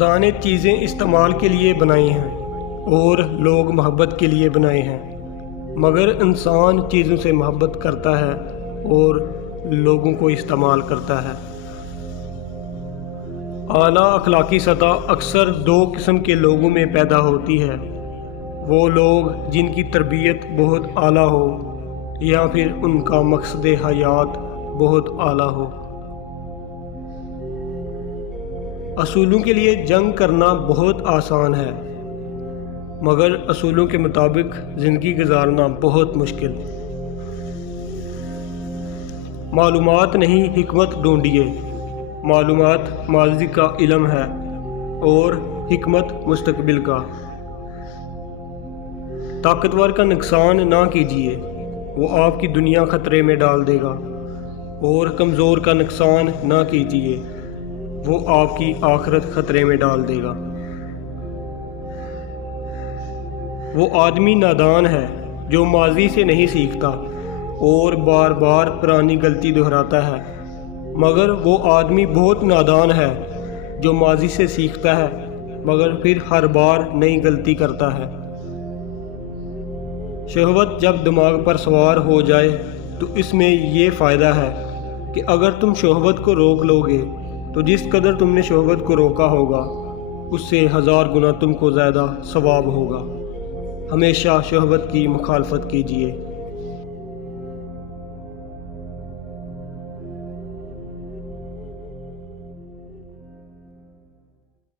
خدا نے چیزیں استعمال کے لیے بنائی ہیں اور لوگ محبت کے لیے بنائے ہیں، مگر انسان چیزوں سے محبت کرتا ہے اور لوگوں کو استعمال کرتا ہے۔ اعلیٰ اخلاقی سطح اکثر دو قسم کے لوگوں میں پیدا ہوتی ہے، وہ لوگ جن کی تربیت بہت اعلیٰ ہو یا پھر ان کا مقصد حیات بہت اعلیٰ ہو۔ اصولوں کے لیے جنگ کرنا بہت آسان ہے، مگر اصولوں کے مطابق زندگی گزارنا بہت مشکل۔ معلومات نہیں حکمت ڈھونڈیے، معلومات ماضی کا علم ہے اور حکمت مستقبل کا۔ طاقتور کا نقصان نہ کیجیے، وہ آپ کی دنیا خطرے میں ڈال دے گا، اور کمزور کا نقصان نہ کیجیے، وہ آپ کی آخرت خطرے میں ڈال دے گا۔ وہ آدمی نادان ہے جو ماضی سے نہیں سیکھتا اور بار بار پرانی غلطی دہراتا ہے، مگر وہ آدمی بہت نادان ہے جو ماضی سے سیکھتا ہے مگر پھر ہر بار نئی غلطی کرتا ہے۔ شہوت جب دماغ پر سوار ہو جائے تو اس میں یہ فائدہ ہے کہ اگر تم شہوت کو روک لو گے تو جس قدر تم نے شہوت کو روکا ہوگا اس سے 1000 گنا تم کو زیادہ ثواب ہوگا۔ ہمیشہ شہوت کی مخالفت کیجیے۔